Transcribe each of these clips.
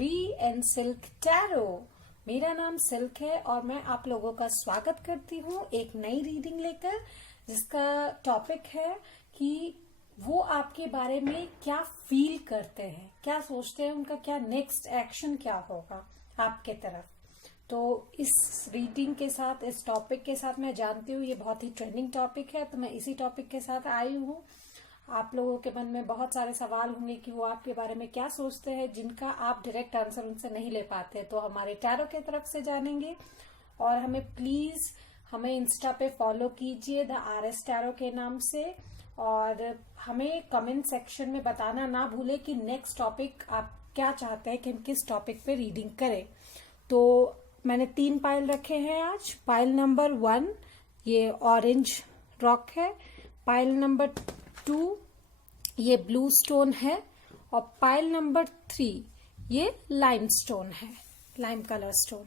री and silk tarot. मेरा नाम सिल्क है और मैं आप लोगों का स्वागत करती हूँ एक नई रीडिंग लेकर, जिसका टॉपिक है कि वो आपके बारे में क्या फील करते हैं, क्या सोचते हैं, उनका क्या नेक्स्ट एक्शन क्या होगा आपके तरफ। तो इस रीडिंग के साथ, इस टॉपिक के साथ, मैं जानती हूँ ये बहुत ही ट्रेंडिंग टॉपिक है, तो मैं इसी टॉपिक के साथ आई हूँ। आप लोगों के मन में बहुत सारे सवाल होंगे कि वो आपके बारे में क्या सोचते हैं, जिनका आप डायरेक्ट आंसर उनसे नहीं ले पाते, तो हमारे टैरो के तरफ से जानेंगे। और हमें इंस्टा पे फॉलो कीजिए द RS टैरो के नाम से, और हमें कमेंट सेक्शन में बताना ना भूले कि नेक्स्ट टॉपिक आप क्या चाहते हैं कि हम किस टॉपिक पे रीडिंग करें। तो मैंने 3 पाइल रखे हैं आज। पाइल नंबर 1 ये ऑरेंज रॉक है, पाइल नंबर 2 ये ब्लू स्टोन है, और पाइल नंबर 3 ये लाइम स्टोन है, लाइम कलर स्टोन।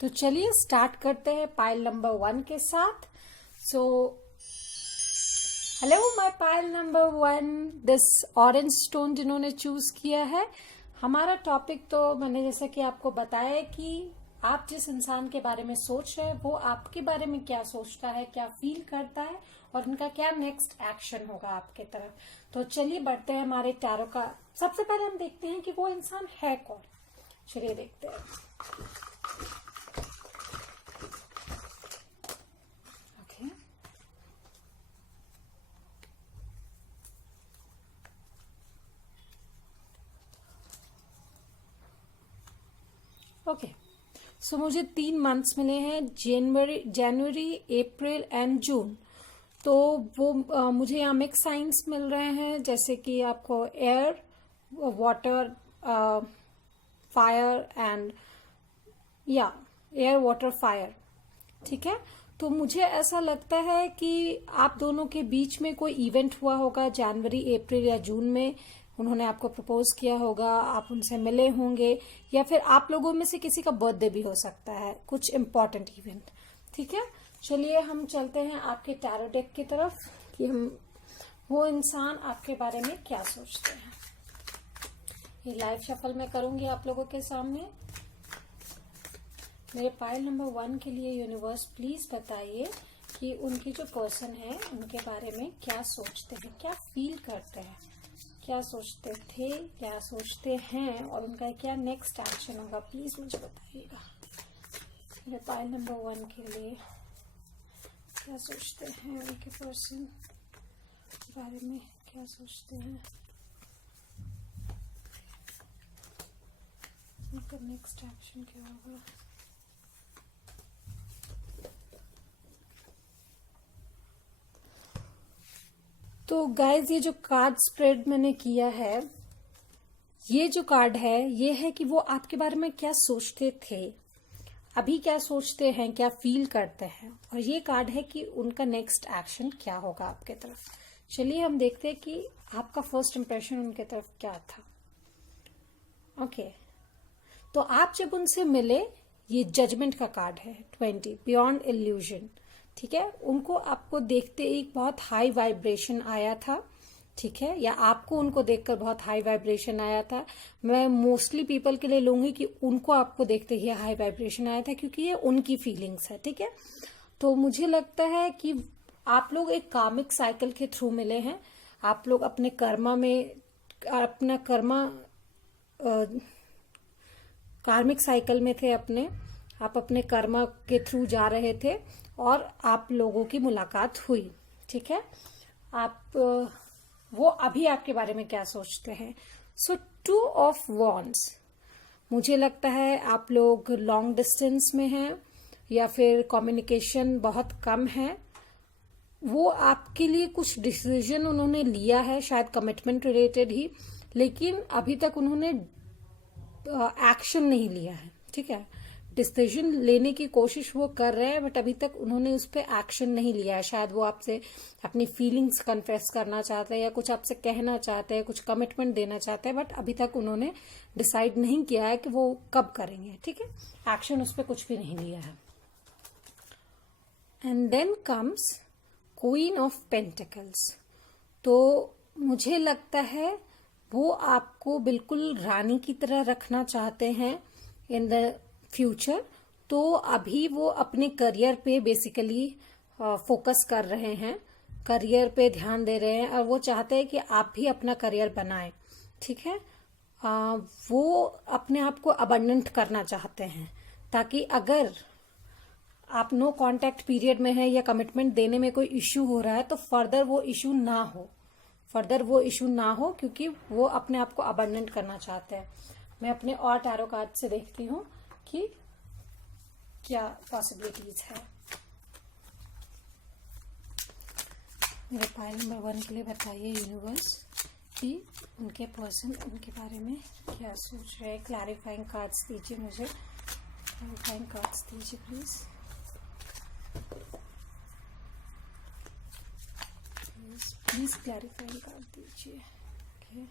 तो चलिए स्टार्ट करते हैं पाइल नंबर 1 के साथ। So hello my pile number 1, this orange stone जिन्होंने चूज किया है। हमारा टॉपिक तो मैंने जैसा कि आपको बताया है कि आप जिस इंसान के बारे में सोच रहे हैं वो आपके बारे में क्या सोचता है, क्या फील करता है, और उनका क्या नेक्स्ट एक्शन होगा आपके तरफ। तो चलिए बढ़ते हैं हमारे टैरो का। सबसे पहले हम देखते हैं कि वो इंसान है कौन। चलिए देखते हैं। ओके, सो मुझे 3 मंथ्स मिले हैं, जनवरी, अप्रैल एंड जून। तो वो मुझे यहाँ मिक्स साइंस मिल रहे हैं, जैसे कि आपको air, water, fire and air, water, fire. ठीक है, तो मुझे ऐसा लगता है कि आप दोनों के बीच में कोई इवेंट हुआ होगा जनवरी, अप्रैल या जून में। उन्होंने आपको प्रपोज किया होगा, आप उनसे मिले होंगे, या फिर आप लोगों में से किसी का बर्थडे भी हो सकता है, कुछ इम्पोर्टेंट इवेंट। ठीक है, चलिए हम चलते हैं आपके टैरो डेक की तरफ कि वो इंसान आपके बारे में क्या सोचते हैं। ये लाइव शफल मैं करूंगी आप लोगों के सामने। मेरे पाइल नंबर 1 के लिए यूनिवर्स प्लीज बताइए कि उनकी जो पर्सन है उनके बारे में क्या सोचते हैं, क्या फील करते हैं, क्या सोचते थे, क्या सोचते हैं, और उनका क्या नेक्स्ट एक्शन होगा। प्लीज मुझे बताइएगा मेरे पाइल नंबर 1 के लिए क्या सोचते हैं, उनके पर्सन के बारे में क्या सोचते हैं, उनका नेक्स्ट एक्शन क्या होगा। तो गाइज, ये जो कार्ड स्प्रेड मैंने किया है, ये जो कार्ड है ये है कि वो आपके बारे में क्या सोचते थे, अभी क्या सोचते हैं, क्या फील करते हैं, और ये कार्ड है कि उनका नेक्स्ट एक्शन क्या होगा आपके तरफ। चलिए हम देखते हैं कि आपका फर्स्ट इंप्रेशन उनके तरफ क्या था। ओके, तो आप जब उनसे मिले, ये जजमेंट का कार्ड है, 20 बियॉन्ड इल्यूजन। ठीक है, उनको आपको देखते एक बहुत हाई वाइब्रेशन आया था। ठीक है, या आपको उनको देखकर बहुत हाई वाइब्रेशन आया था। मैं मोस्टली पीपल के लिए लूंगी कि उनको आपको देखते ही हाई वाइब्रेशन आया था, क्योंकि ये उनकी फीलिंग्स है। ठीक है, तो मुझे लगता है कि आप लोग एक कार्मिक साइकिल के थ्रू मिले हैं। आप लोग अपने कर्मा में, अपना कार्मिक साइकिल में थे अपने, आप अपने कर्मा के थ्रू जा रहे थे और आप लोगों की मुलाकात हुई। ठीक है, वो अभी आपके बारे में क्या सोचते हैं। सो 2 ऑफ वॉन्ड्स, मुझे लगता है आप लोग लॉन्ग डिस्टेंस में हैं, या फिर कम्युनिकेशन बहुत कम है। वो आपके लिए कुछ डिसीजन उन्होंने लिया है, शायद कमिटमेंट रिलेटेड ही, लेकिन अभी तक उन्होंने एक्शन नहीं लिया है। ठीक है, डिसीजन लेने की कोशिश वो कर रहे हैं, बट अभी तक उन्होंने उस पर एक्शन नहीं लिया है। शायद वो आपसे अपनी फीलिंग्स कन्फेस करना चाहते हैं, या कुछ आपसे कहना चाहते हैं, कुछ कमिटमेंट देना चाहते हैं, बट अभी तक उन्होंने डिसाइड नहीं किया है कि वो कब करेंगे। ठीक है, एक्शन उस पर कुछ भी नहीं लिया है। And then comes queen of pentacles. तो मुझे लगता है वो आपको बिल्कुल रानी की तरह रखना चाहते हैं इन द फ्यूचर। तो अभी वो अपने करियर पे बेसिकली फोकस कर रहे हैं, करियर पे ध्यान दे रहे हैं, और वो चाहते हैं कि आप भी अपना करियर बनाएं। ठीक है, वो अपने आप को अबंडेंट करना चाहते हैं, ताकि अगर आप नो कांटेक्ट पीरियड में है या कमिटमेंट देने में कोई इश्यू हो रहा है तो फर्दर वो इश्यू ना हो, क्योंकि वो अपने आप को अबंडेंट करना चाहते हैं। मैं अपने और टैरो कार्ड से देखती हूँ कि क्या पॉसिबिलिटीज है। मेरे पाइल नंबर 1 के लिए बताइए यूनिवर्स कि उनके पर्सन उनके बारे में क्या सोच रहे हैं। क्लैरिफाइंग कार्ड्स दीजिए मुझे, क्लैरिफाइंग कार्ड्स दीजिए प्लीज। प्लीज क्लैरिफाइंग कार्ड दीजिए। Okay,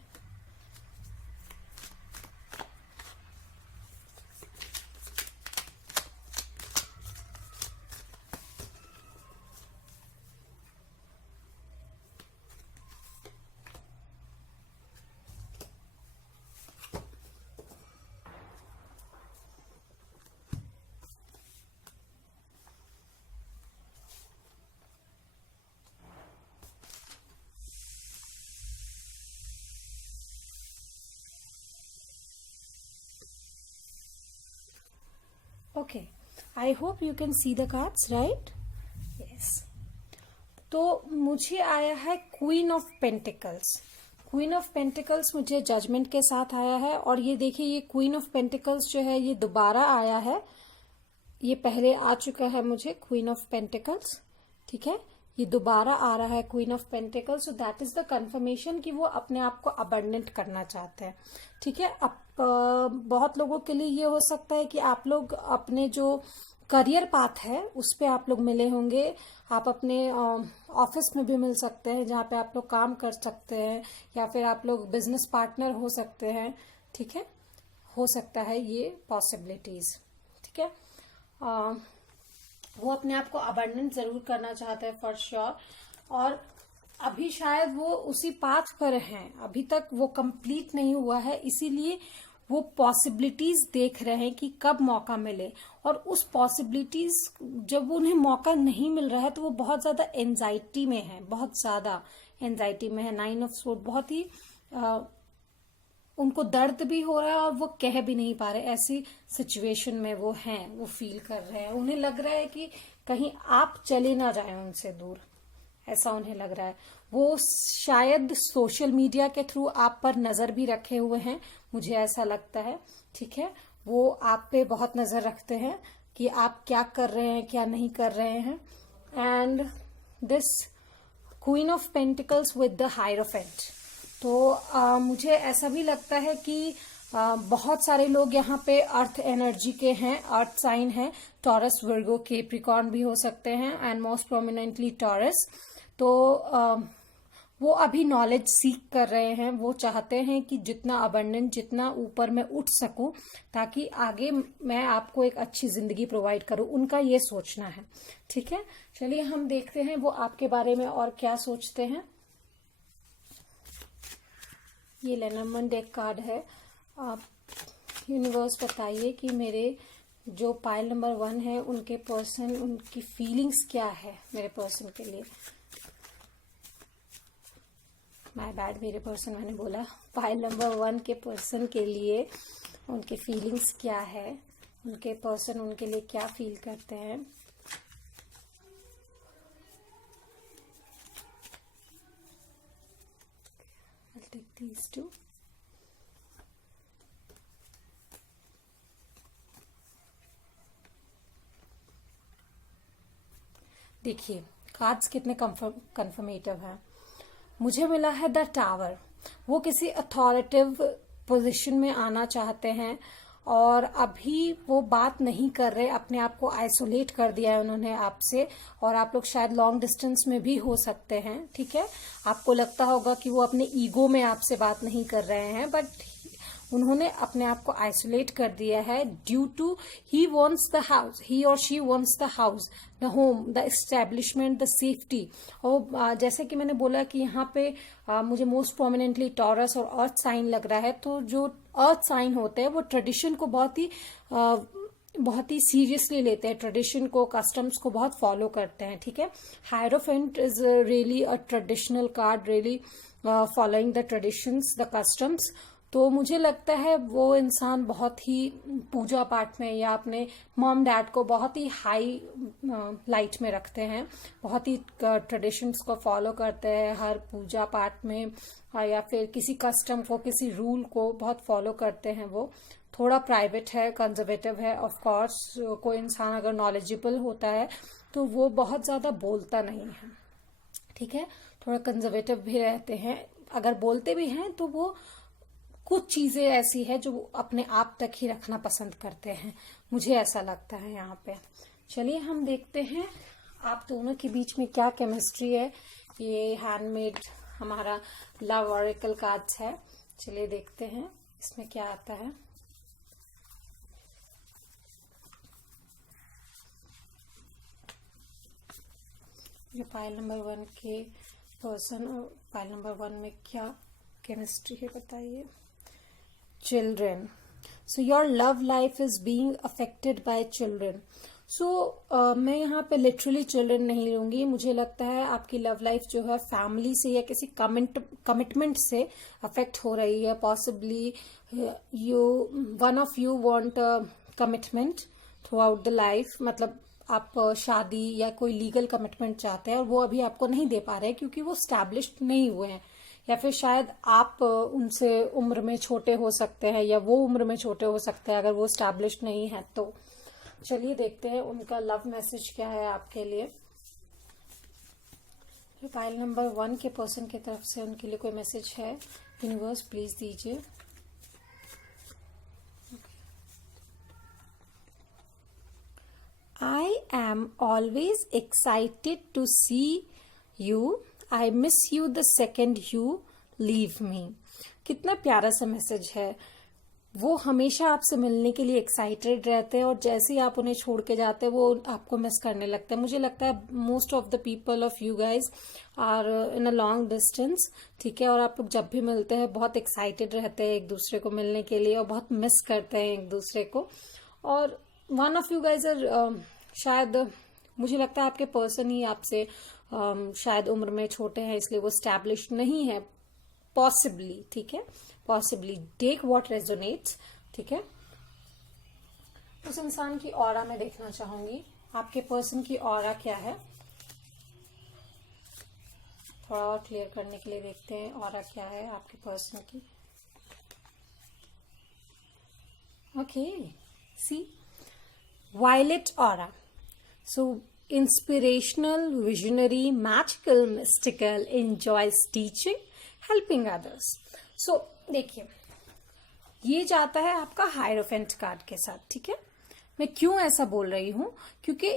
okay, I hope you can see the cards, right? Yes. तो मुझे आया है queen of pentacles. Queen of pentacles मुझे जजमेंट के साथ आया है, और ये देखिए, ये क्वीन ऑफ पेंटिकल्स जो है ये दोबारा आया है। ये पहले आ चुका है मुझे क्वीन ऑफ पेंटिकल्स, ठीक है, ये दोबारा आ रहा है queen of pentacles. So that is the confirmation कि वो अपने आप को अबंडेंट करना चाहते हैं। ठीक है, अब बहुत लोगों के लिए ये हो सकता है कि आप लोग अपने जो करियर पाथ है उस पे आप लोग मिले होंगे। आप अपने ऑफिस में भी मिल सकते हैं जहाँ पे आप लोग काम कर सकते हैं, या फिर आप लोग बिजनेस पार्टनर हो सकते हैं। ठीक है, हो सकता है ये पॉसिबिलिटीज। ठीक है, वो अपने आप को अबंडेंट जरूर करना चाहते हैं फॉर श्योर, और अभी शायद वो उसी पाथ पर हैं, अभी तक वो कंप्लीट नहीं हुआ है, इसीलिए वो पॉसिबिलिटीज देख रहे हैं कि कब मौका मिले। और उस पॉसिबिलिटीज जब उन्हें मौका नहीं मिल रहा है तो वो बहुत ज्यादा एंजाइटी में है, बहुत ज्यादा एंजाइटी में है। 9 ऑफ सोर्ड, बहुत ही उनको दर्द भी हो रहा है और वो कह भी नहीं पा रहे, ऐसी सिचुएशन में वो हैं, वो फील कर रहे हैं। उन्हें लग रहा है कि कहीं आप चले ना जाएं उनसे दूर, ऐसा उन्हें लग रहा है। वो शायद सोशल मीडिया के थ्रू आप पर नजर भी रखे हुए हैं, मुझे ऐसा लगता है। ठीक है, वो आप पे बहुत नजर रखते हैं कि आप क्या कर रहे हैं, क्या नहीं कर रहे हैं। And this queen of pentacles with the hierophant, तो मुझे ऐसा भी लगता है कि बहुत सारे लोग यहाँ पे अर्थ एनर्जी के हैं, अर्थ साइन है, टॉरस, वर्गो, कैप्रिकॉर्न भी हो सकते हैं, एंड मोस्ट प्रोमिनेंटली टॉरस। तो वो अभी नॉलेज सीख कर रहे हैं। वो चाहते हैं कि जितना अबंडेंट, जितना ऊपर मैं उठ सकूं, ताकि आगे मैं आपको एक अच्छी जिंदगी प्रोवाइड करूं, उनका ये सोचना है। ठीक है, चलिए हम देखते हैं वो आपके बारे में और क्या सोचते हैं। ये लेनरमैन डेक कार्ड है। आप यूनिवर्स बताइए कि मेरे जो पाइल नंबर 1 है उनके पर्सन, उनकी फीलिंग्स क्या है मेरे पर्सन के लिए। माय बैड, मेरे पर्सन मैंने बोला, पाइल नंबर 1 के पर्सन के लिए उनके फीलिंग्स क्या है, उनके पर्सन उनके लिए क्या फील करते हैं। I'll take these two. देखिए कार्ड्स कितने कंफर्मेटिव हैं। मुझे मिला है द टावर। वो किसी अथॉरिटिव पोजीशन में आना चाहते हैं और अभी वो बात नहीं कर रहे, अपने आप को आइसोलेट कर दिया है उन्होंने आपसे, और आप लोग शायद लॉन्ग डिस्टेंस में भी हो सकते हैं। ठीक है, आपको लगता होगा कि वो अपने ईगो में आपसे बात नहीं कर रहे हैं, बट उन्होंने अपने आप को आइसोलेट कर दिया है due to he wants the house, he और she wants the house, the home, the establishment, the safety. और जैसे कि मैंने बोला कि यहाँ पे मुझे मोस्ट प्रोमिनेंटली टॉरस और अर्थ साइन लग रहा है, तो जो अर्थ साइन होते हैं वो ट्रेडिशन को बहुत ही सीरियसली लेते हैं, ट्रेडिशन को, कस्टम्स को बहुत फॉलो करते हैं, ठीक है। Hierophant is really a traditional card, really following the traditions, the customs. तो मुझे लगता है वो इंसान बहुत ही पूजा पाठ में या अपने मॉम डैड को बहुत ही हाई लाइट में रखते हैं, बहुत ही ट्रेडिशंस को फॉलो करते हैं हर पूजा पाठ में, या फिर किसी कस्टम को, किसी रूल को बहुत फॉलो करते हैं। वो थोड़ा प्राइवेट है, कंजर्वेटिव है। ऑफ कोर्स कोई इंसान अगर नॉलेजेबल होता है तो वो बहुत ज्यादा बोलता नहीं है, ठीक है, थोड़ा कंजर्वेटिव भी रहते हैं। अगर बोलते भी हैं तो वो कुछ चीजें ऐसी है जो अपने आप तक ही रखना पसंद करते हैं, मुझे ऐसा लगता है यहाँ पे। चलिए हम देखते हैं आप दोनों के बीच में क्या केमिस्ट्री है। ये हैंडमेड हमारा लव ऑरेकल कार्ड्स है। चलिए देखते हैं इसमें क्या आता है। ये पाइल नंबर 1 के पर्सन और पाइल नंबर 1 में क्या केमिस्ट्री है बताइए। Children, so your love life is being affected by children. So मैं यहाँ पे लिटरली चिल्ड्रन नहीं लूंगी, मुझे लगता है आपकी लव लाइफ जो है फैमिली से या किसी कमिटमेंट से अफेक्ट हो रही है। Possibly one of you want commitment through out the life, मतलब आप शादी या कोई लीगल कमिटमेंट चाहते हैं और वो अभी आपको नहीं दे पा रहे हैं क्योंकि वो स्टैब्लिश्ड नहीं हुए हैं, या फिर शायद आप उनसे उम्र में छोटे हो सकते हैं या वो उम्र में छोटे हो सकते हैं अगर वो स्टैब्लिश्ड नहीं है तो। चलिए देखते हैं उनका लव मैसेज क्या है आपके लिए। फाइल नंबर 1 के पर्सन की तरफ से उनके लिए कोई मैसेज है, यूनिवर्स प्लीज दीजिए। I am always excited to see you. I miss you the second you leave me. कितना प्यारा सा मैसेज है। वो हमेशा आपसे मिलने के लिए एक्साइटेड रहते हैं और जैसे ही आप उन्हें छोड़ के जाते हैं वो आपको मिस करने लगते हैं। मुझे लगता है most of the people of you guys are in a long distance, ठीक है, और आप लोग जब भी मिलते हैं बहुत एक्साइटेड रहते हैं एक दूसरे को मिलने के लिए और बहुत मिस करते हैं एक दूसरे को। और one of you guys are शायद मुझे लगता है आपके पर्सन ही आपसे शायद उम्र में छोटे हैं इसलिए वो स्टैब्लिश नहीं है, पॉसिबली, ठीक है, पॉसिबली टेक व्हाट रेजोनेट्स, ठीक है। उस इंसान की ऑरा में देखना चाहूंगी, आपके पर्सन की ऑरा क्या है, थोड़ा और क्लियर करने के लिए देखते हैं ऑरा क्या है आपके पर्सन की। Okay, see violet aura, so inspirational, visionary, magical, mystical, enjoys teaching, helping others. So देखिए ये जाता है आपका हायरोफेंट कार्ड के साथ, ठीक है। मैं क्यों ऐसा बोल रही हूं, क्योंकि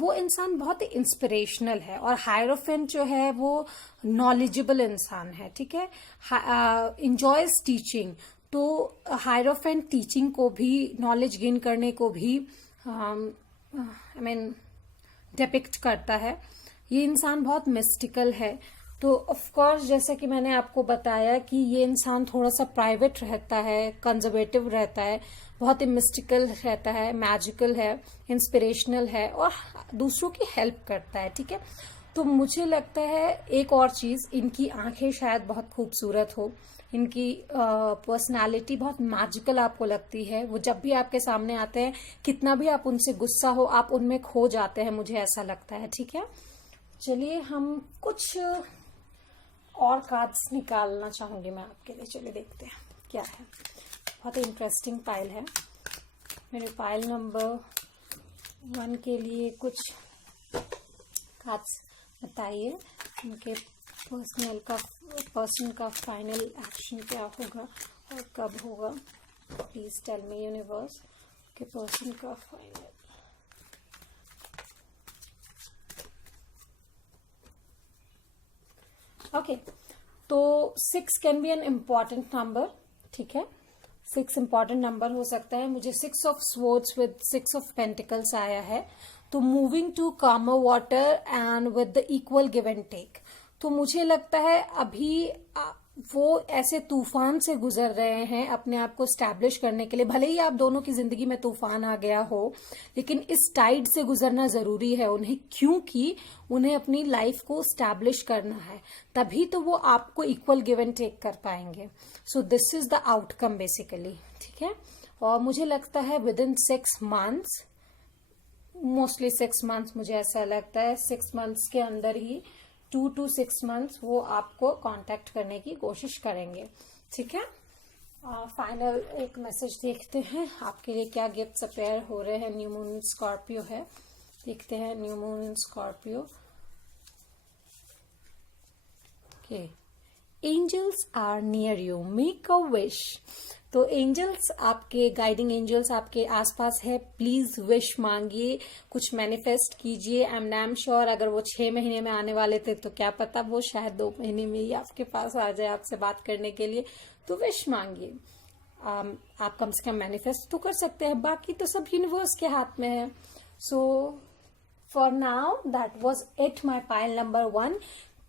वो इंसान बहुत ही इंस्पिरेशनल है और हायरोफेंट जो है वो नॉलेजेबल इंसान है, ठीक है। एंजॉयज टीचिंग, तो हायरोफेंट टीचिंग को भी, नॉलेज गेन करने को भी आई मीन डिपिक्ट करता है। ये इंसान बहुत मिस्टिकल है, तो ऑफ कोर्स जैसा कि मैंने आपको बताया कि ये इंसान थोड़ा सा प्राइवेट रहता है, कंजर्वेटिव रहता है, बहुत ही मिस्टिकल रहता है, मैजिकल है, इंस्पिरेशनल है और दूसरों की हेल्प करता है, ठीक है। तो मुझे लगता है एक और चीज, इनकी आंखें शायद बहुत खूबसूरत हो, इनकी पर्सनालिटी बहुत मैजिकल आपको लगती है। वो जब भी आपके सामने आते हैं, कितना भी आप उनसे गुस्सा हो, आप उनमें खो जाते हैं, मुझे ऐसा लगता है, ठीक है। चलिए हम कुछ और कार्ड्स निकालना चाहूंगी मैं आपके लिए। चलिए देखते हैं क्या है। बहुत ही इंटरेस्टिंग पाइल है। मेरे पाइल नंबर 1 के लिए कुछ कार्ड्स बताइए, उनके पर्सन का फाइनल एक्शन क्या होगा और कब होगा। प्लीज टेल मी यूनिवर्स के पर्सन का फाइनल। ओके, तो 6 can be an important number, ठीक है। 6 इंपॉर्टेंट नंबर हो सकता है। मुझे 6 of swords with 6 of pentacles आया है। तो moving to calmer water and with the equal give and take. तो मुझे लगता है अभी वो ऐसे तूफान से गुजर रहे हैं अपने आप को स्टैब्लिश करने के लिए। भले ही आप दोनों की जिंदगी में तूफान आ गया हो, लेकिन इस टाइड से गुजरना जरूरी है उन्हें, क्योंकि उन्हें अपनी लाइफ को स्टैब्लिश करना है। तभी तो वो आपको इक्वल गिव एंड टेक कर पाएंगे। So this is the outcome basically, ठीक है। और मुझे लगता है with in 6 months, mostly 6 months, मुझे ऐसा लगता है 6 मंथ्स के अंदर ही 2 to 6 मंथ्स वो आपको कांटेक्ट करने की कोशिश करेंगे, ठीक है। फाइनल एक मैसेज देखते हैं आपके लिए क्या गिफ्ट्स अपेयर हो रहे हैं। न्यू मून स्कॉर्पियो है, देखते हैं न्यू मून स्कॉर्पियो के। Angels are near you, make a wish. तो एंजल्स, आपके गाइडिंग एंजल्स आपके आसपास है, प्लीज विश मांगिए, कुछ मैनिफेस्ट कीजिए। आई एम श्योर अगर वो 6 महीने में आने वाले थे तो क्या पता वो शायद 2 महीने में ही आपके पास आ जाए आपसे बात करने के लिए। तो विश मांगिए। आप कम से कम मैनिफेस्ट तो कर सकते हैं, बाकी तो सब यूनिवर्स के हाथ में है। So for now that was it, my pile number 1।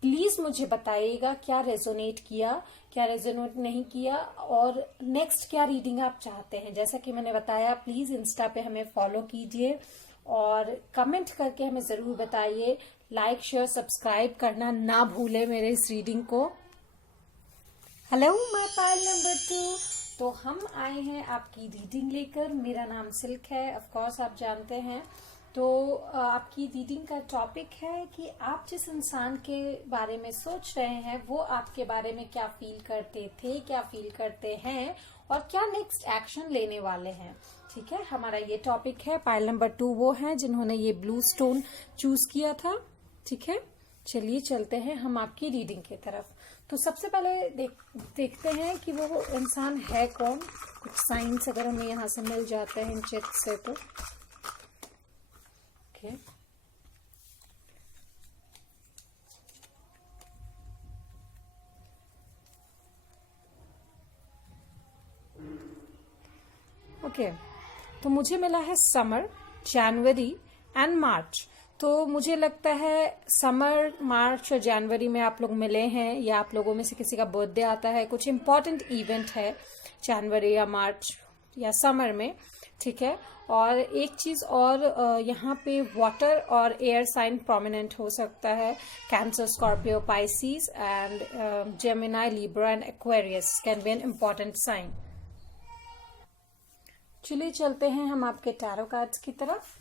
Please मुझे बताइएगा क्या रेजोनेट किया, क्या रेजोनेट नहीं किया, और नेक्स्ट क्या रीडिंग आप चाहते हैं। जैसा कि मैंने बताया, प्लीज इंस्टा पे हमें फॉलो कीजिए और कमेंट करके हमें जरूर बताइए। लाइक शेयर सब्सक्राइब करना ना भूले मेरे इस रीडिंग को। Hello my pile number 2। तो हम आए हैं आपकी रीडिंग लेकर। मेरा नाम सिल्क है, ऑफ कोर्स आप जानते हैं। तो आपकी रीडिंग का टॉपिक है कि आप जिस इंसान के बारे में सोच रहे हैं वो आपके बारे में क्या फील करते थे, क्या फील करते हैं, और क्या नेक्स्ट एक्शन लेने वाले हैं, ठीक है। हमारा ये टॉपिक है। पाइल नंबर 2 वो है जिन्होंने ये ब्लू स्टोन चूज किया था, ठीक है। चलिए चलते हैं हम आपकी रीडिंग की तरफ। तो सबसे पहले देखते हैं कि वो इंसान है कौन। कुछ साइंस अगर हमें यहाँ से मिल जाते हैं इन चिट्स से तो ओके। तो मुझे मिला है समर, जनवरी एंड मार्च। तो मुझे लगता है समर, मार्च और जनवरी में आप लोग मिले हैं, या आप लोगों में से किसी का बर्थडे आता है, कुछ इंपॉर्टेंट इवेंट है जनवरी या मार्च या समर में, ठीक है। और एक चीज और, यहाँ पे वाटर और एयर साइन प्रोमिनेंट हो सकता है। Cancer, Scorpio, Pisces and Gemini, Libra and Aquarius can be an important sign. चलिए चलते हैं हम आपके टैरो कार्ड्स की तरफ।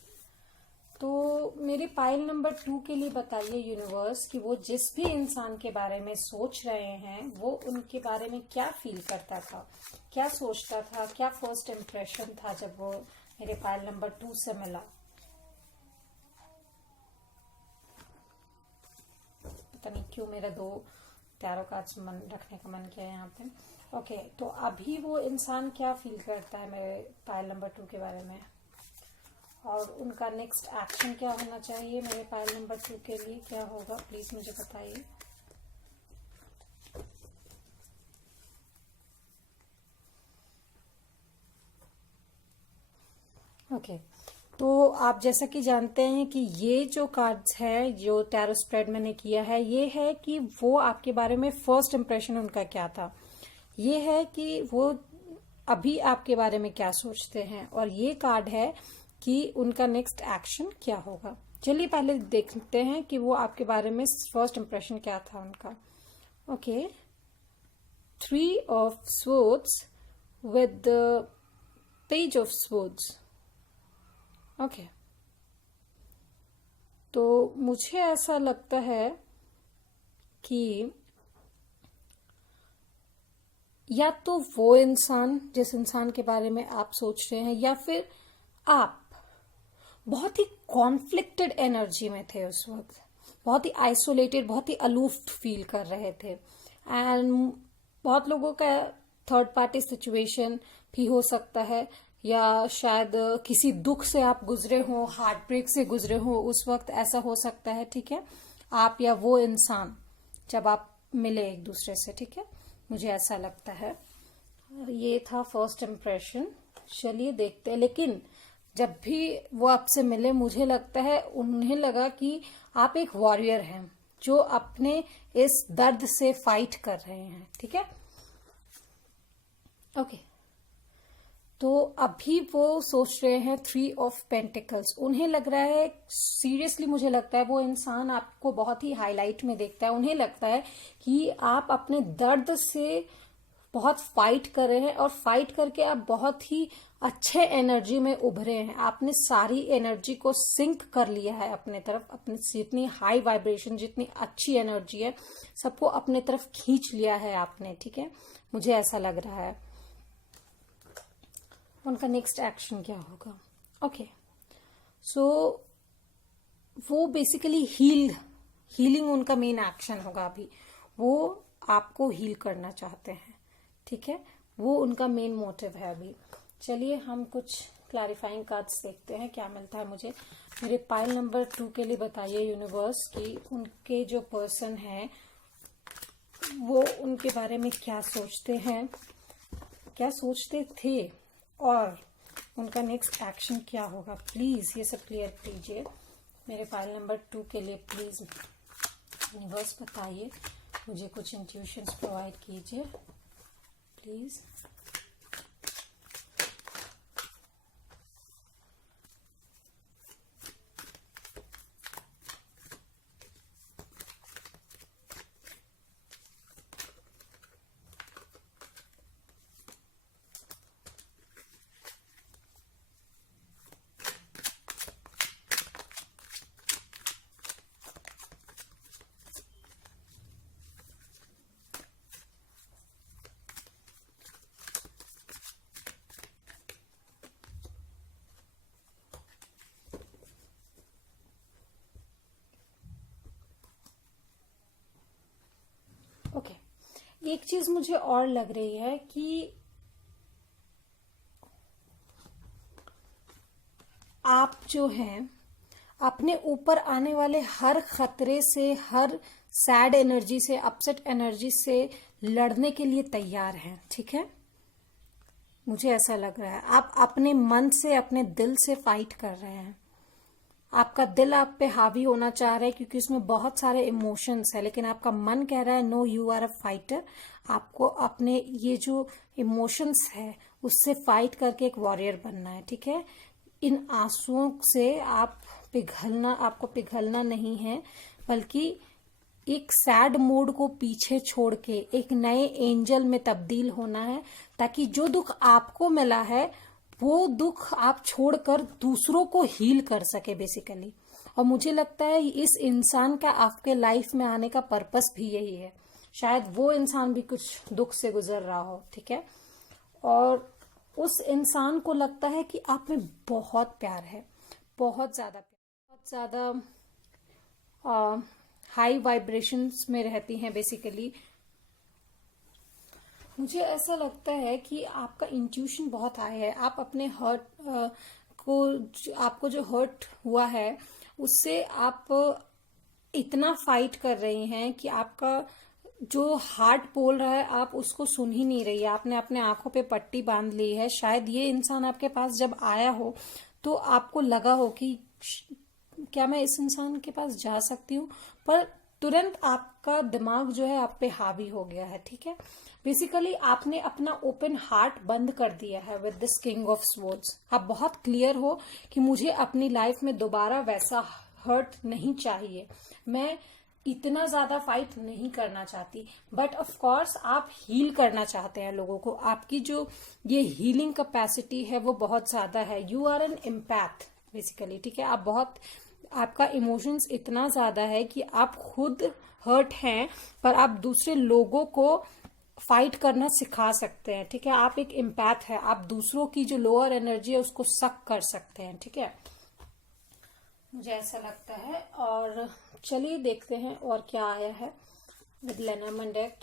तो मेरे पाइल नंबर 2 के लिए बताइए यूनिवर्स कि वो जिस भी इंसान के बारे में सोच रहे हैं वो उनके बारे में क्या फील करता था, क्या सोचता था, क्या फर्स्ट इम्प्रेशन था जब वो मेरे पाइल नंबर 2 से मिला। पता नहीं क्यों मेरा 2 टैरो कार्ड्स मन रखने का मन किया यहाँ पे। ओके, तो अभी वो इंसान क्या फील करता है मेरे पाइल नंबर 2 के बारे में, और उनका नेक्स्ट एक्शन क्या होना चाहिए मेरे पाइल नंबर 2 के लिए, क्या होगा प्लीज मुझे बताइए। ओके, तो आप जैसा कि जानते हैं कि ये जो कार्ड्स है, जो टैरो स्प्रेड मैंने किया है, ये है कि वो आपके बारे में फर्स्ट इंप्रेशन उनका क्या था, ये है कि वो अभी आपके बारे में क्या सोचते हैं, और ये कार्ड है कि उनका नेक्स्ट एक्शन क्या होगा। चलिए पहले देखते हैं कि वो आपके बारे में फर्स्ट इंप्रेशन क्या था उनका। Okay, 3 of swords with the page of swords. Okay, तो मुझे ऐसा लगता है कि या तो वो इंसान जिस इंसान के बारे में आप सोच रहे हैं, या फिर आप बहुत ही कॉन्फ्लिक्टेड एनर्जी में थे उस वक्त, बहुत ही आइसोलेटेड, बहुत ही अलूफ फील कर रहे थे। एंड बहुत लोगों का थर्ड पार्टी सिचुएशन भी हो सकता है, या शायद किसी दुख से आप गुजरे हो, हार्ट ब्रेक से गुजरे हो, उस वक्त ऐसा हो सकता है, ठीक है। आप या वो इंसान जब आप मिले एक दूसरे से, ठीक है, मुझे ऐसा लगता है। ये था फर्स्ट इम्प्रेशन। चलिए देखते हैं। लेकिन जब भी वो आपसे मिले मुझे लगता है उन्हें लगा कि आप एक वॉरियर हैं जो अपने इस दर्द से फाइट कर रहे हैं। ठीक है, ओके। तो अभी वो सोच रहे हैं 3 ऑफ पेंटिकल्स। उन्हें लग रहा है, सीरियसली मुझे लगता है वो इंसान आपको बहुत ही हाईलाइट में देखता है। उन्हें लगता है कि आप अपने दर्द से बहुत फाइट कर रहे हैं और फाइट करके आप बहुत ही अच्छे एनर्जी में उभरे हैं। आपने सारी एनर्जी को सिंक कर लिया है अपने तरफ। अपनी जितनी हाई वाइब्रेशन, जितनी अच्छी एनर्जी है, सबको अपने तरफ खींच लिया है आपने। ठीक है, मुझे ऐसा लग रहा है। उनका नेक्स्ट एक्शन क्या होगा? ओके, सो वो बेसिकली हीलिंग उनका मेन एक्शन होगा। अभी वो आपको हील करना चाहते हैं। ठीक है, वो उनका मेन मोटिव है अभी। चलिए हम कुछ क्लैरिफाइंग कार्ड्स देखते हैं क्या मिलता है मुझे। मेरे पाइल नंबर 2 के लिए बताइए यूनिवर्स कि उनके जो पर्सन है वो उनके बारे में क्या सोचते हैं, क्या सोचते थे, और उनका नेक्स्ट एक्शन क्या होगा। प्लीज ये सब क्लियर कीजिए मेरे फाइल नंबर 2 के लिए। प्लीज यूनिवर्स बताइए, मुझे कुछ इंट्यूशंस प्रोवाइड कीजिए प्लीज। ओके, एक चीज मुझे और लग रही है कि आप जो हैं अपने ऊपर आने वाले हर खतरे से, हर सैड एनर्जी से, अपसेट एनर्जी से लड़ने के लिए तैयार हैं। ठीक है, मुझे ऐसा लग रहा है आप अपने मन से, अपने दिल से फाइट कर रहे हैं। आपका दिल आप पे हावी होना चाह रहा है क्योंकि उसमें बहुत सारे इमोशंस है, लेकिन आपका मन कह रहा है no, you are a fighter. आपको अपने ये जो इमोशंस है उससे फाइट करके एक वॉरियर बनना है। ठीक है, इन आंसुओं से आपको पिघलना नहीं है, बल्कि एक सैड मूड को पीछे छोड़ के एक नए एंजल में तब्दील होना है, ताकि जो दुख आपको मिला है वो दुख आप छोड़कर दूसरों को हील कर सके बेसिकली। और मुझे लगता है इस इंसान का आपके लाइफ में आने का पर्पस भी यही है। शायद वो इंसान भी कुछ दुख से गुजर रहा हो। ठीक है, और उस इंसान को लगता है कि आप में बहुत प्यार है, बहुत ज्यादा प्यार, बहुत ज्यादा हाई वाइब्रेशंस में रहती हैं बेसिकली। मुझे ऐसा लगता है कि आपका इंट्यूशन बहुत हाई है। आप अपने हर्ट आपको जो हर्ट हुआ है उससे आप इतना फाइट कर रही हैं कि आपका जो हार्ट बोल रहा है आप उसको सुन ही नहीं रही है। आपने अपने आंखों पे पट्टी बांध ली है। शायद ये इंसान आपके पास जब आया हो तो आपको लगा हो कि क्या मैं इस इंसान के पास जा सकती हूँ, पर तुरंत आपका दिमाग जो है आप पे हावी हो गया है। ठीक है, बेसिकली आपने अपना ओपन हार्ट बंद कर दिया है with this king of swords. आप बहुत क्लियर हो कि मुझे अपनी लाइफ में दोबारा वैसा हर्ट नहीं चाहिए, मैं इतना ज्यादा फाइट नहीं करना चाहती। बट ऑफ कोर्स आप हील करना चाहते हैं लोगों को। आपकी जो ये हीलिंग कैपेसिटी है वो बहुत ज्यादा है। You are an empath basically. ठीक है, आप बहुत, आपका इमोशंस इतना ज्यादा है कि आप खुद हर्ट हैं पर आप दूसरे लोगों को फाइट करना सिखा सकते हैं। ठीक है, आप एक एम्पैथ है, आप दूसरों की जो लोअर एनर्जी है उसको सक कर सकते हैं। ठीक है, मुझे ऐसा लगता है। और चलिए देखते हैं और क्या आया है विद लेनरमैन डेक।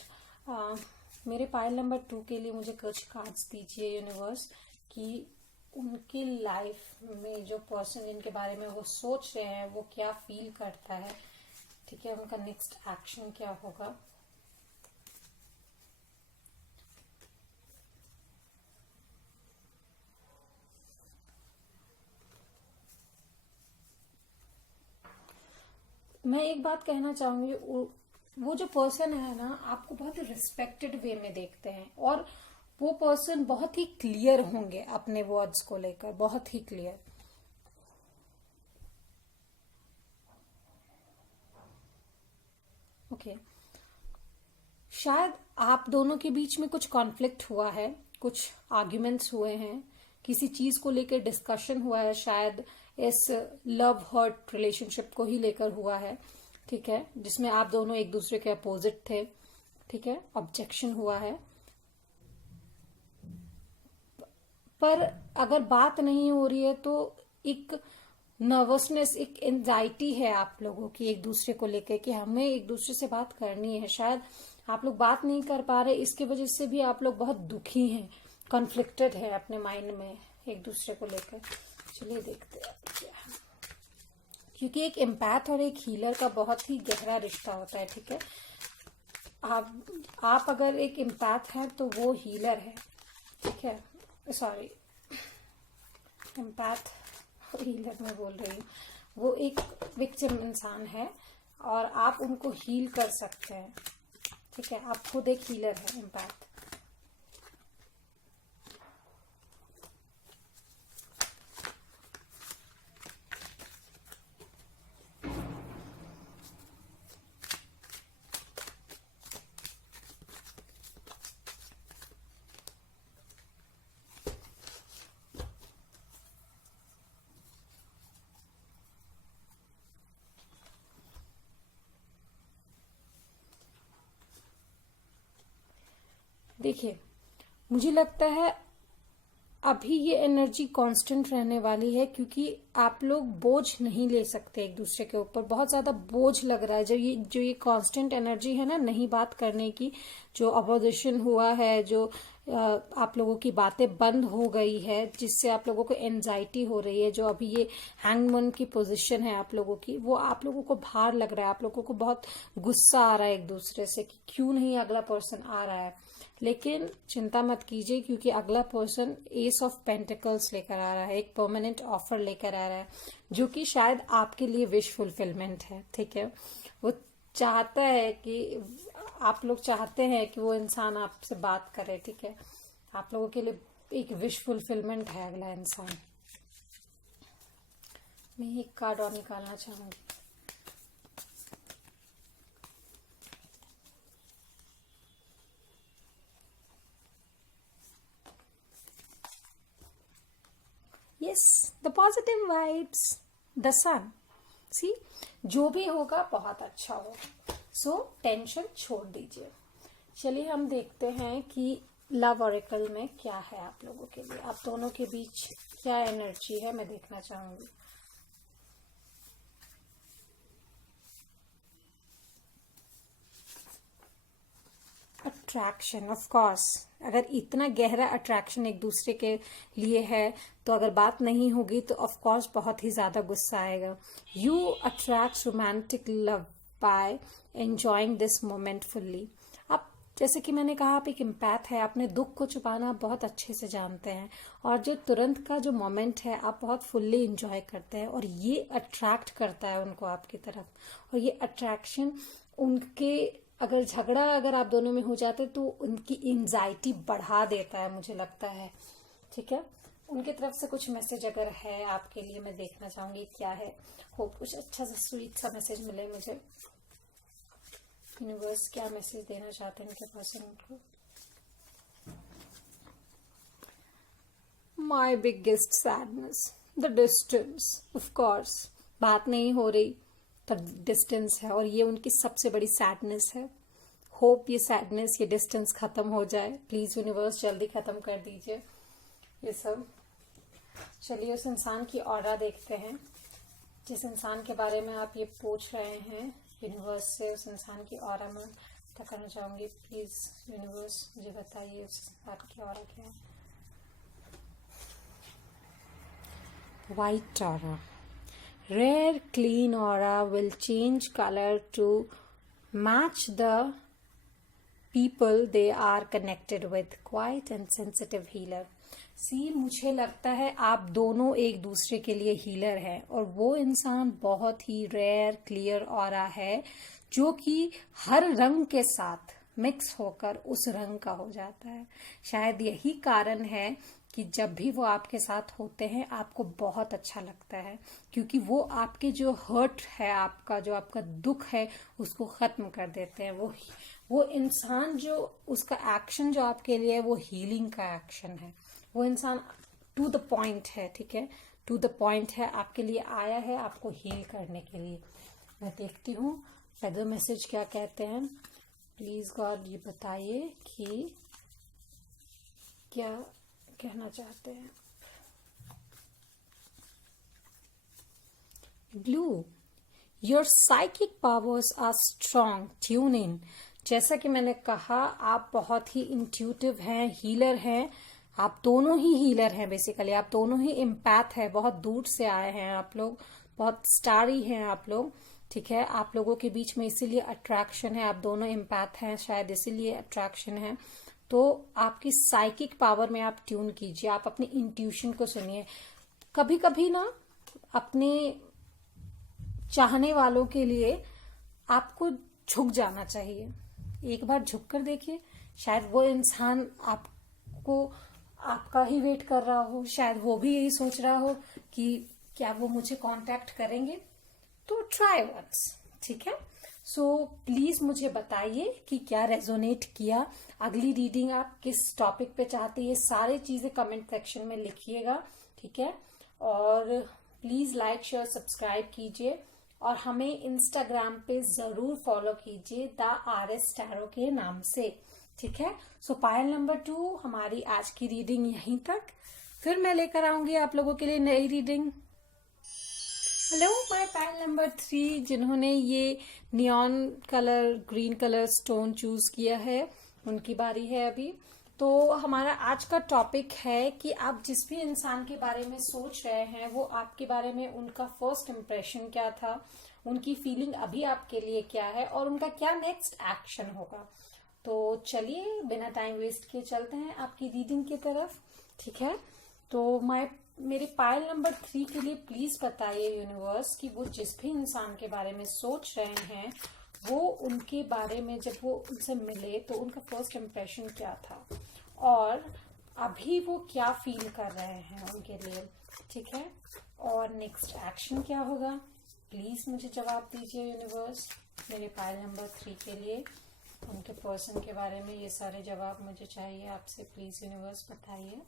मेरे पाइल नंबर 2 के लिए मुझे कुछ कार्ड्स दीजिए यूनिवर्स कि उनकी लाइफ में जो पर्सन जिनके बारे में वो सोच रहे हैं वो क्या फील करता है। ठीक है, उनका नेक्स्ट एक्शन क्या होगा। मैं एक बात कहना चाहूंगी, वो जो पर्सन है ना, आपको बहुत रिस्पेक्टेड वे में देखते हैं, और वो पर्सन बहुत ही क्लियर होंगे अपने वर्ड्स को लेकर, बहुत ही क्लियर। ओके, शायद आप दोनों के बीच में कुछ कॉन्फ्लिक्ट हुआ है, कुछ आर्ग्यूमेंट्स हुए हैं, किसी चीज को लेकर डिस्कशन हुआ है, शायद इस लव हर्ट रिलेशनशिप को ही लेकर हुआ है, ठीक है, जिसमें आप दोनों एक दूसरे के अपोजिट थे, ठीक है, ऑब्जेक्शन हुआ है। पर अगर बात नहीं हो रही है तो एक नर्वसनेस, एक एंजाइटी है आप लोगों की एक दूसरे को लेकर कि हमें एक दूसरे से बात करनी है। शायद आप लोग बात नहीं कर पा रहे, इसकी वजह से भी आप लोग बहुत दुखी हैं, कॉन्फ्लिक्टेड है अपने माइंड में एक दूसरे को लेकर। चलिए देखते हैं क्या है, क्योंकि एक एम्पैथ और एक हीलर का बहुत ही गहरा रिश्ता होता है, ठीक है। आप अगर एक एम्पैथ है तो वो हीलर है, ठीक है, सॉरी, एम्पैथ हीलर मैं बोल रही हूँ, वो एक विक्टिम इंसान है और आप उनको हील कर सकते हैं, ठीक है, आप खुद एक हीलर है, एम्पैथ। देखिए, मुझे लगता है अभी ये एनर्जी कांस्टेंट रहने वाली है, क्योंकि आप लोग बोझ नहीं ले सकते एक दूसरे के ऊपर, बहुत ज्यादा बोझ लग रहा है। जो ये कांस्टेंट एनर्जी है ना, नहीं बात करने की, जो अपोजिशन हुआ है, जो आप लोगों की बातें बंद हो गई है, जिससे आप लोगों को एंजाइटी हो रही है, जो अभी ये हैंगमैन की पोजीशन है आप लोगों की, वो आप लोगों को भार लग रहा है, आप लोगों को बहुत गुस्सा आ रहा है एक दूसरे से कि क्यों नहीं अगला पर्सन आ रहा है। लेकिन चिंता मत कीजिए, क्योंकि अगला पर्सन एस ऑफ पेंटिकल्स लेकर आ रहा है, एक परमानेंट ऑफर लेकर आ रहा है, जो कि शायद आपके लिए विश फुलफिलमेंट है, ठीक है। वो चाहता है कि आप लोग चाहते हैं कि वो इंसान आपसे बात करे, ठीक है, आप लोगों के लिए एक विश फुलफिलमेंट है अगला इंसान। मैं एक कार्ड और निकालना चाहूंगी। Yes, the positive vibes, the sun. See, जो भी होगा बहुत अच्छा होगा, सो टेंशन छोड़ दीजिए। चलिए हम देखते हैं कि लव ऑरेकल में क्या है आप लोगों के लिए, आप दोनों के बीच क्या एनर्जी है, मैं देखना चाहूंगी। अट्रैक्शन, ऑफ कोर्स, अगर इतना गहरा अट्रैक्शन एक दूसरे के लिए है तो अगर बात नहीं होगी तो ऑफ कोर्स बहुत ही ज्यादा गुस्सा आएगा। You attract romantic love by enjoying this moment fully. आप, जैसे कि मैंने कहा, आप एक एम्पैथ है, अपने दुख को छुपाना आप बहुत अच्छे से जानते हैं, और जो तुरंत का जो मोमेंट है आप बहुत फुल्ली इंजॉय करते हैं, और ये अट्रैक्ट करता है उनको आपकी तरफ, और ये अट्रैक्शन उनके, अगर आप दोनों में हो जाते तो उनकी एंजाइटी बढ़ा देता है, मुझे लगता है, ठीक है। उनकी तरफ से कुछ मैसेज अगर है आपके लिए, मैं देखना चाहूंगी क्या है। होप कुछ अच्छा सा स्वीट सा मैसेज मिले मुझे। यूनिवर्स क्या मैसेज देना चाहते हैं उनके पर्सन को। My biggest sadness, the distance, of course बात नहीं हो रही तो डिस्टेंस है, और ये उनकी सबसे बड़ी सैडनेस है। होप ये सैडनेस, ये डिस्टेंस खत्म हो जाए, प्लीज यूनिवर्स जल्दी खत्म कर दीजिए ये सब। चलिए उस इंसान की ऑरा देखते हैं, जिस इंसान के बारे में आप ये पूछ रहे हैं यूनिवर्स से। उस इंसान की ऑरा में पता करना चाहूंगी, प्लीज यूनिवर्स मुझे बताइए उस इंसान की ऑरा क्या है। White aura, rare clean aura will change color to match the people they are connected with. Quiet and sensitive healer. मुझे लगता है आप दोनों एक दूसरे के लिए हीलर हैं, और वो इंसान बहुत ही रेयर क्लियर ऑरा है जो कि हर रंग के साथ मिक्स होकर उस रंग का हो जाता है। शायद यही कारण है कि जब भी वो आपके साथ होते हैं आपको बहुत अच्छा लगता है, क्योंकि वो आपके जो हर्ट है, आपका जो आपका दुख है, उसको खत्म कर देते हैं। वो इंसान जो उसका एक्शन जो आपके लिए है वो हीलिंग का एक्शन है। वो इंसान टू द पॉइंट है, ठीक है, टू द पॉइंट है, आपके लिए आया है आपको हील करने के लिए। मैं देखती हूँ फेदर मैसेज क्या कहते हैं। प्लीज गॉड ये बताइए कि क्या कहना चाहते हैं। Blue, your psychic powers are strong, tune in. जैसा कि मैंने कहा आप बहुत ही इंट्यूटिव हैं, हीलर हैं, आप दोनों ही हीलर हैं। बेसिकली आप दोनों ही इम्पैथ है, बहुत दूर से आए हैं आप लोग, बहुत स्टारी हैं आप लोग, ठीक है। आप लोगों के बीच में इसीलिए अट्रैक्शन है, आप दोनों इम्पैथ हैं, शायद इसीलिए अट्रैक्शन है। तो आपकी साइकिक पावर में आप ट्यून कीजिए, आप अपनी इंट्यूशन को सुनिए। कभी कभी ना अपने चाहने वालों के लिए आपको झुक जाना चाहिए। एक बार झुक कर देखिए, शायद वो इंसान आपको आपका ही वेट कर रहा हो, शायद वो भी यही सोच रहा हो कि क्या वो मुझे कांटेक्ट करेंगे। तो ट्राई वंस, ठीक है। सो प्लीज मुझे बताइए कि क्या रेजोनेट किया। अगली रीडिंग आप किस टॉपिक पे चाहते हैं, ये सारी चीजें कमेंट सेक्शन में लिखिएगा, ठीक है। और प्लीज लाइक शेयर सब्सक्राइब कीजिए, और हमें इंस्टाग्राम पे जरूर फॉलो कीजिए द टैरो के नाम से, ठीक है। सो पायल नंबर 2 हमारी आज की रीडिंग यहीं तक। फिर मैं लेकर आऊंगी आप लोगों के लिए नई reading. Hello my pile number 3 जिन्होंने ये neon colour green colour stone choose किया है, उनकी बारी है अभी। तो हमारा आज का टॉपिक है कि आप जिस भी इंसान के बारे में सोच रहे हैं वो आपके बारे में उनका फर्स्ट इम्प्रेशन क्या था, उनकी फीलिंग अभी आपके लिए क्या है, और उनका क्या नेक्स्ट एक्शन होगा। तो चलिए बिना टाइम वेस्ट किए चलते हैं आपकी रीडिंग की तरफ, ठीक है। तो मेरे पायल नंबर 3 के लिए प्लीज बताइए यूनिवर्स कि वो जिस भी इंसान के बारे में सोच रहे हैं वो उनके बारे में जब वो उनसे मिले तो उनका फर्स्ट इम्प्रेशन क्या था, और अभी वो क्या फील कर रहे हैं उनके लिए, ठीक है। और नेक्स्ट एक्शन क्या होगा, प्लीज मुझे जवाब दीजिए यूनिवर्स। मेरे पायल नंबर 3 के लिए उनके पर्सन के बारे में ये सारे जवाब मुझे चाहिए आपसे, प्लीज यूनिवर्स बताइए।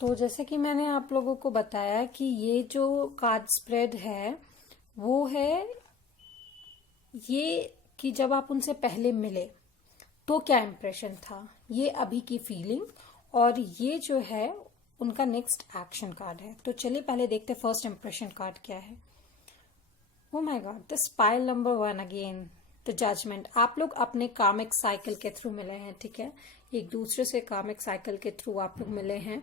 तो जैसे कि मैंने आप लोगों को बताया कि ये जो कार्ड स्प्रेड है वो है ये कि जब आप उनसे पहले मिले तो क्या इम्प्रेशन था, ये अभी की फीलिंग, और ये जो है उनका नेक्स्ट एक्शन कार्ड है। तो चलिए पहले देखते हैं फर्स्ट इम्प्रेशन कार्ड क्या है। Oh my god, the pile number 1 again, the judgement. आप लोग अपने कामिक साइकिल के थ्रू मिले हैं, ठीक है, एक दूसरे से कामिक साइकिल के थ्रू आप लोग मिले हैं।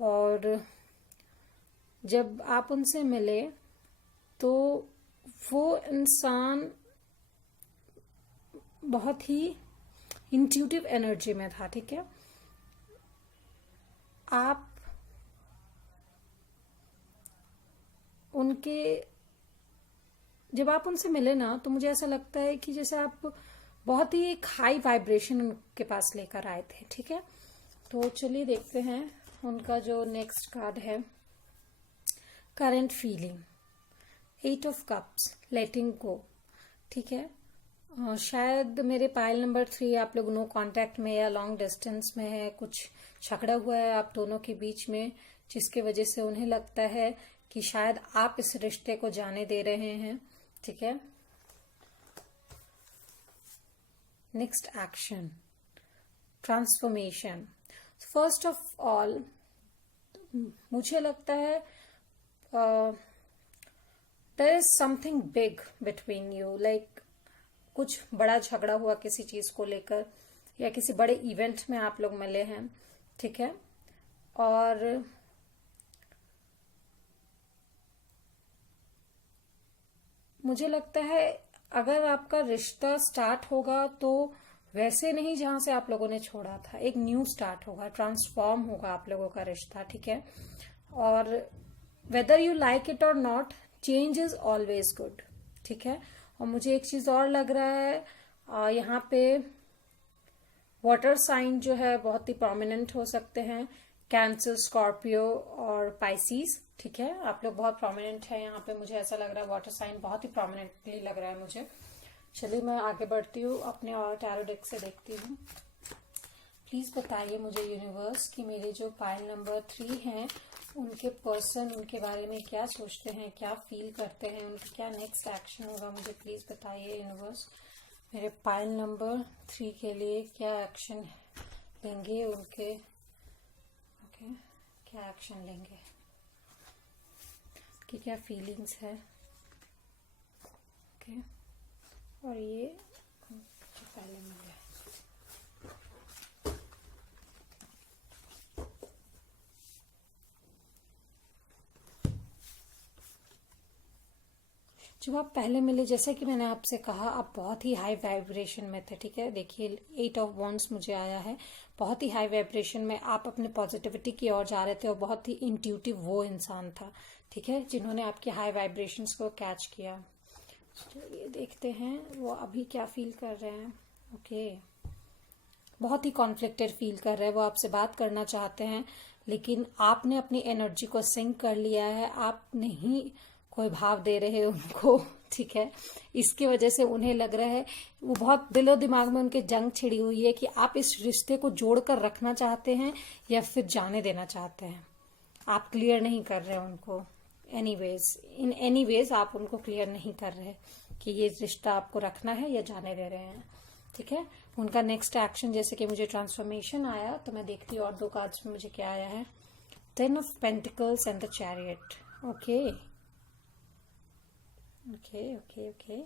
और जब आप उनसे मिले तो वो इंसान बहुत ही इंट्यूटिव एनर्जी में था, ठीक है। आप उनके जब आप उनसे मिले ना तो मुझे ऐसा लगता है कि जैसे आप बहुत ही एक हाई वाइब्रेशन उनके पास लेकर आए थे, ठीक है। तो चलिए देखते हैं उनका जो नेक्स्ट कार्ड है, करंट फीलिंग, 8 ऑफ कप्स, लेटिंग गो, ठीक है। शायद मेरे पायल नंबर 3 आप लोग नो कांटेक्ट में या लॉन्ग डिस्टेंस में है, कुछ झगड़ा हुआ है आप दोनों के बीच में, जिसके वजह से उन्हें लगता है कि शायद आप इस रिश्ते को जाने दे रहे हैं, ठीक है। Next action, transformation. First of all मुझे लगता है there is something big between you, like कुछ बड़ा झगड़ा हुआ किसी चीज को लेकर, या किसी बड़े इवेंट में आप लोग मिले हैं, ठीक है। और मुझे लगता है अगर आपका रिश्ता स्टार्ट होगा तो वैसे नहीं जहां से आप लोगों ने छोड़ा था, एक न्यू स्टार्ट होगा, ट्रांसफॉर्म होगा आप लोगों का रिश्ता, ठीक है। और वेदर यू लाइक इट और not, change is always good, ठीक है। और मुझे एक चीज और लग रहा है, यहाँ पे वाटर साइन जो है बहुत ही प्रोमिनेंट हो सकते हैं, कैंसर, स्कॉर्पियो और पाइसीज, ठीक है। आप लोग बहुत प्रोमिनेंट है यहाँ पे, मुझे ऐसा लग रहा है वाटर साइन बहुत ही प्रोमिनेंटली लग रहा है मुझे। चलिए मैं आगे बढ़ती हूँ, अपने और टैरो डेक से देखती हूँ। प्लीज बताइए मुझे यूनिवर्स कि मेरे जो पाइल नंबर 3 हैं उनके पर्सन उनके बारे में क्या सोचते हैं, क्या फील करते हैं, उनका क्या नेक्स्ट एक्शन होगा, मुझे प्लीज बताइए यूनिवर्स। मेरे पाइल नंबर 3 के लिए क्या एक्शन लेंगे उनके, ओके, क्या एक्शन लेंगे, कि क्या फीलिंग्स है, ओके। और ये जो पहले मिले, जब आप पहले मिले, जैसे कि मैंने आपसे कहा, आप बहुत ही हाई वाइब्रेशन में थे, ठीक है। देखिए 8 ऑफ वॉन्ड्स मुझे आया है, बहुत ही हाई वाइब्रेशन में आप अपने पॉजिटिविटी की ओर जा रहे थे और बहुत ही इंट्यूटिव वो इंसान था, ठीक है, जिन्होंने आपके हाई वाइब्रेशंस को कैच किया। तो ये देखते हैं वो अभी क्या फील कर रहे हैं, ओके। बहुत ही कॉन्फ्लिक्टेड फील कर रहे हैं वो, आपसे बात करना चाहते हैं लेकिन आपने अपनी एनर्जी को सिंक कर लिया है, आप नहीं कोई भाव दे रहे उनको, ठीक है। इसकी वजह से उन्हें लग रहा है, वो बहुत दिलो दिमाग में उनके जंग छिड़ी हुई है कि आप इस रिश्ते को जोड़कर रखना चाहते हैं या फिर जाने देना चाहते हैं। आप क्लियर नहीं कर रहे उनको, इन एनीवेज आप उनको क्लियर नहीं कर रहे कि ये रिश्ता आपको रखना है या जाने दे रहे हैं, ठीक है। उनका नेक्स्ट एक्शन, जैसे कि मुझे ट्रांसफॉर्मेशन आया तो मैं देखती हूँ और 2 कार्ड्स में मुझे क्या आया है, 10 of pentacles and the chariot, okay okay okay okay.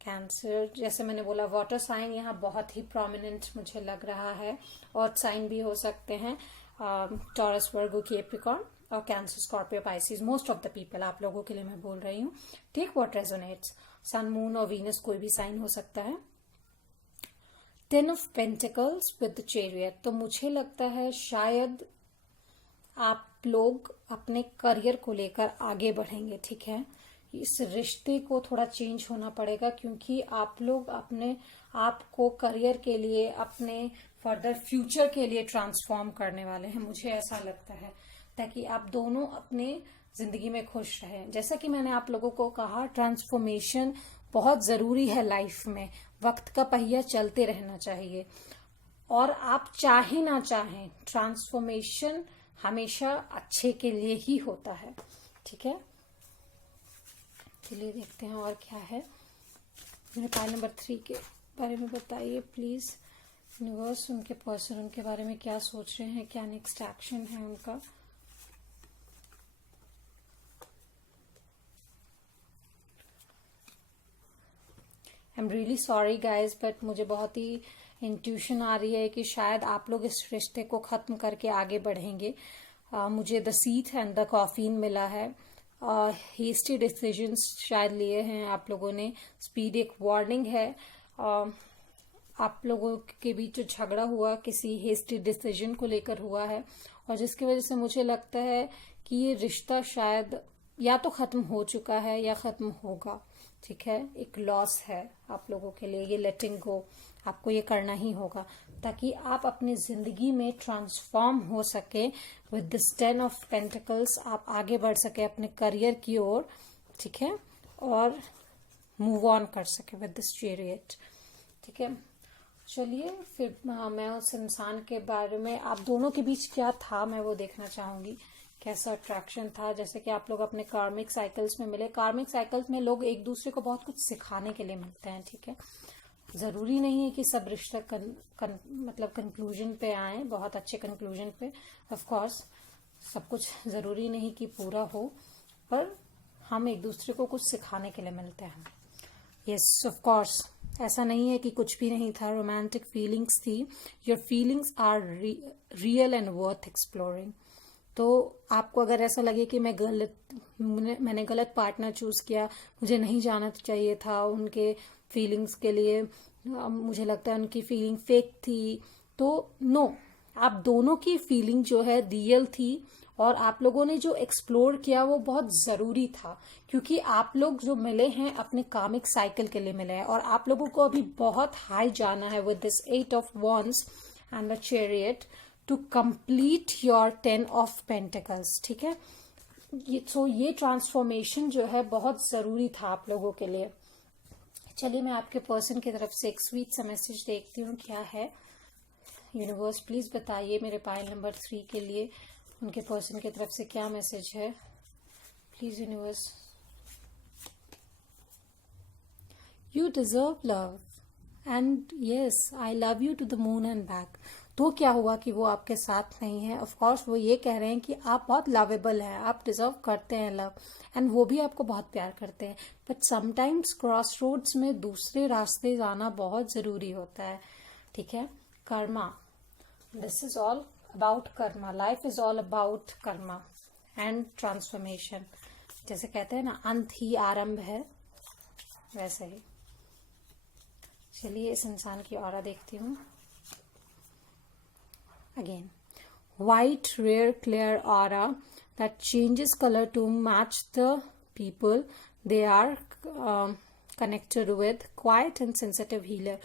Cancer, जैसे मैंने बोला वाटर साइन यहाँ बहुत ही प्रोमिनेंट मुझे लग रहा है, अर्थ साइन भी हो सकते हैं, टॉरस, वर्गो, कैप्रिकॉर्न और cancer, Scorpio, Pisces, most of the people आप लोगों के लिए मैं बोल रही हूँ, ठीक। व्हाट रेजोनेट्स, सन, मून और वीनस कोई भी साइन हो सकता है। 10 of pentacles with the chariot, तो मुझे लगता है शायद आप लोग अपने करियर को लेकर आगे बढ़ेंगे, ठीक है। इस रिश्ते को थोड़ा चेंज होना पड़ेगा क्योंकि आप लोग अपने आप को करियर के लिए, अपने फर्दर फ्यूचर के लिए ट्रांसफॉर्म करने वाले हैं, मुझे ऐसा लगता है, ताकि आप दोनों अपने जिंदगी में खुश रहें। जैसा कि मैंने आप लोगों को कहा, ट्रांसफॉर्मेशन बहुत जरूरी है लाइफ में, वक्त का पहिया चलते रहना चाहिए और आप चाहे ना चाहें ट्रांसफॉर्मेशन हमेशा अच्छे के लिए ही होता है, ठीक है। चलिए देखते हैं और क्या है। मेरे पाइल नंबर 3 के बारे में बताइए प्लीज यूनिवर्स, उनके पर्सन उनके बारे में क्या सोच रहे हैं, क्या नेक्स्ट एक्शन है उनका। I am really sorry guys, but मुझे बहुत ही इंट्यूशन आ रही है कि शायद आप लोग इस रिश्ते को खत्म करके आगे बढ़ेंगे। मुझे द सीथ एंड द कॉफीन मिला है, हेस्टी डिसीजंस शायद लिए हैं आप लोगों ने, स्पीड एक वार्निंग है। आप लोगों के बीच जो झगड़ा हुआ किसी हेस्टी डिसीजन को लेकर हुआ है और जिसकी वजह से मुझे लगता है कि ये रिश्ता शायद या तो खत्म हो चुका है या खत्म होगा, ठीक है। एक लॉस है आप लोगों के लिए, ये लेटिंग गो आपको ये करना ही होगा ताकि आप अपनी जिंदगी में ट्रांसफॉर्म हो सके। विद दिस 10 ऑफ पेंटिकल्स आप आगे बढ़ सके अपने करियर की ओर, ठीक है, और मूव ऑन कर सके विद दिस चैरियट, ठीक है। चलिए फिर मैं उस इंसान के बारे में, आप दोनों के बीच क्या था मैं वो देखना चाहूंगी, कैसा अट्रैक्शन था। जैसे कि आप लोग अपने कार्मिक साइकिल्स में मिले, कार्मिक साइकिल्स में लोग एक दूसरे को बहुत कुछ सिखाने के लिए मिलते हैं, ठीक है। जरूरी नहीं है कि सब रिश्ता मतलब कंक्लूजन पे आए, बहुत अच्छे कंक्लूजन पे, ऑफ कोर्स सब कुछ जरूरी नहीं कि पूरा हो, पर हम एक दूसरे को कुछ सिखाने के लिए मिलते हैं। यस ऑफ कोर्स ऐसा नहीं है कि कुछ भी नहीं था, रोमांटिक फीलिंग्स थी. Your feelings are real and worth exploring. तो आपको अगर ऐसा लगे कि मैंने गलत पार्टनर चूज किया, मुझे नहीं जाना चाहिए था उनके फीलिंग्स के लिए, मुझे लगता है उनकी फीलिंग फेक थी, तो नो, आप दोनों की फीलिंग जो है रियल थी. और आप लोगों ने जो एक्सप्लोर किया वो बहुत जरूरी था, क्योंकि आप लोग जो मिले हैं अपने कामिक साइकिल के लिए मिले हैं. और आप लोगों को अभी बहुत हाई जाना है with this 8 of wands and the chariot to complete your 10 of pentacles. ठीक है, ये ट्रांसफॉर्मेशन जो है बहुत जरूरी था आप लोगों के लिए. चलिए मैं आपके पर्सन की तरफ से एक स्वीट सा मैसेज देखती हूँ क्या है. यूनिवर्स प्लीज बताइए मेरे पाइल नंबर 3 के लिए उनके पर्सन की तरफ से क्या मैसेज है. Please universe. You deserve love and yes I love you to the moon and back. तो क्या हुआ कि वो आपके साथ नहीं है. ऑफ कोर्स वो ये कह रहे हैं कि आप बहुत लवेबल हैं, आप डिजर्व करते हैं लव, एंड वो भी आपको बहुत प्यार करते हैं. बट समटाइम्स क्रॉस रोड्स में दूसरे रास्ते जाना बहुत जरूरी होता है. ठीक है, Karma, this is all about Karma. Life is all about Karma and transformation. जैसे कहते हैं ना, अंत ही आरंभ है, वैसे ही. चलिए इस इंसान की ऑरा देखती हूँ. Again, white, rare, clear aura that changes color to match the people they are connected with. Quiet and sensitive healer.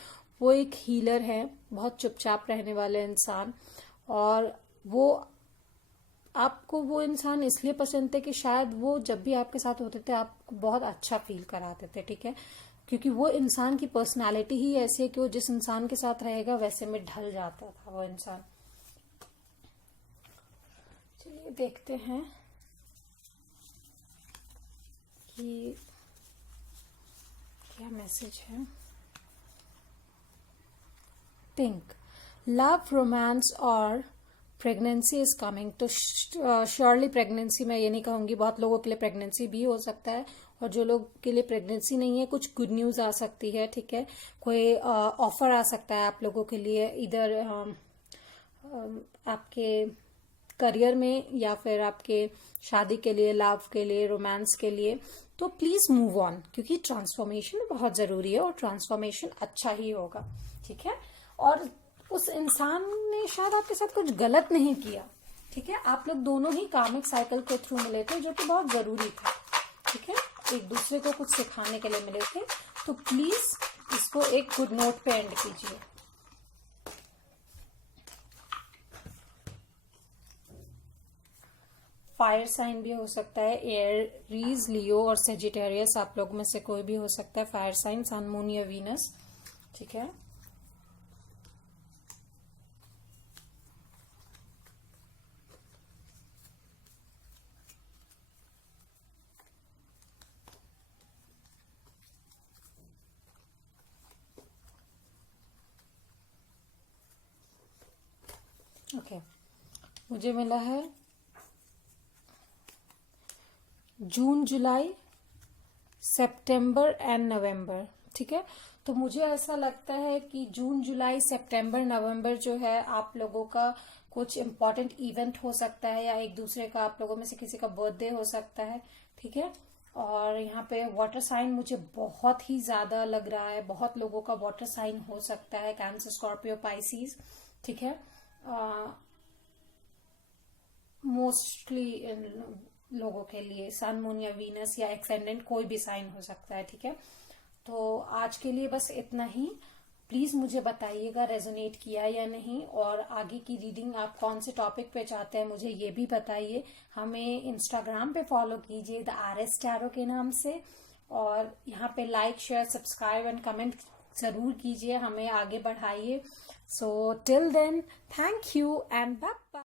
वो एक हीलर है, बहुत चुपचाप रहने वाले इंसान. और वो आपको वो इंसान इसलिए पसंद थे कि शायद वो जब भी आपके साथ होते थे आपको बहुत अच्छा फील कराते थे. ठीक है, क्योंकि वो इंसान की पर्सनालिटी ही ऐसी है कि वो जिस इंसान के साथ रहेगा वैसे में ढल जाता था वो इंसान. चलिए देखते हैं कि क्या मैसेज है. पिंक, लव, रोमांस और प्रेगनेंसी इज कमिंग. तो श्योरली प्रेगनेंसी, मैं ये नहीं कहूंगी, बहुत लोगों के लिए प्रेगनेंसी भी हो सकता है, और जो लोग के लिए प्रेगनेंसी नहीं है कुछ गुड न्यूज आ सकती है. ठीक है, कोई ऑफर आ सकता है आप लोगों के लिए, इधर आपके करियर में या फिर आपके शादी के लिए, लव के लिए, रोमांस के लिए. तो प्लीज मूव ऑन, क्योंकि ट्रांसफॉर्मेशन बहुत जरूरी है और ट्रांसफॉर्मेशन अच्छा ही होगा. ठीक है, और उस इंसान ने शायद आपके साथ कुछ गलत नहीं किया. ठीक है, आप लोग दोनों ही कामिक साइकिल के थ्रू मिले थे, जो कि बहुत जरूरी था. ठीक है, एक दूसरे को कुछ सिखाने के लिए मिले थे. तो प्लीज इसको एक गुड नोट पे एंड कीजिए. फायर साइन भी हो सकता है, एरीज, लियो और सेजिटेरियस, आप लोग में से कोई भी हो सकता है. फायर साइन, सन, मून या वीनस. ठीक है, ओके. मुझे मिला है जून, जुलाई, सितंबर एंड नवंबर. ठीक है, तो मुझे ऐसा लगता है कि जून, जुलाई, सितंबर, नवंबर जो है आप लोगों का कुछ इम्पोर्टेंट इवेंट हो सकता है, या एक दूसरे का, आप लोगों में से किसी का बर्थडे हो सकता है. ठीक है, और यहाँ पे वाटर साइन मुझे बहुत ही ज्यादा लग रहा है, बहुत लोगों का वाटर साइन हो सकता है, कैंसर, स्कॉर्पियो, पाइसिस. ठीक है, मोस्टली लोगों के लिए सन, मून या वीनस या एक्सेंडेंट कोई भी साइन हो सकता है. ठीक है, तो आज के लिए बस इतना ही. प्लीज मुझे बताइएगा रेजोनेट किया या नहीं, और आगे की रीडिंग आप कौन से टॉपिक पे चाहते हैं मुझे ये भी बताइए. हमें इंस्टाग्राम पे फॉलो कीजिए द RS टैरो के नाम से, और यहाँ पे like, share, subscribe and comment जरूर कीजिए, हमें आगे बढ़ाइए. So till then, thank you and bye.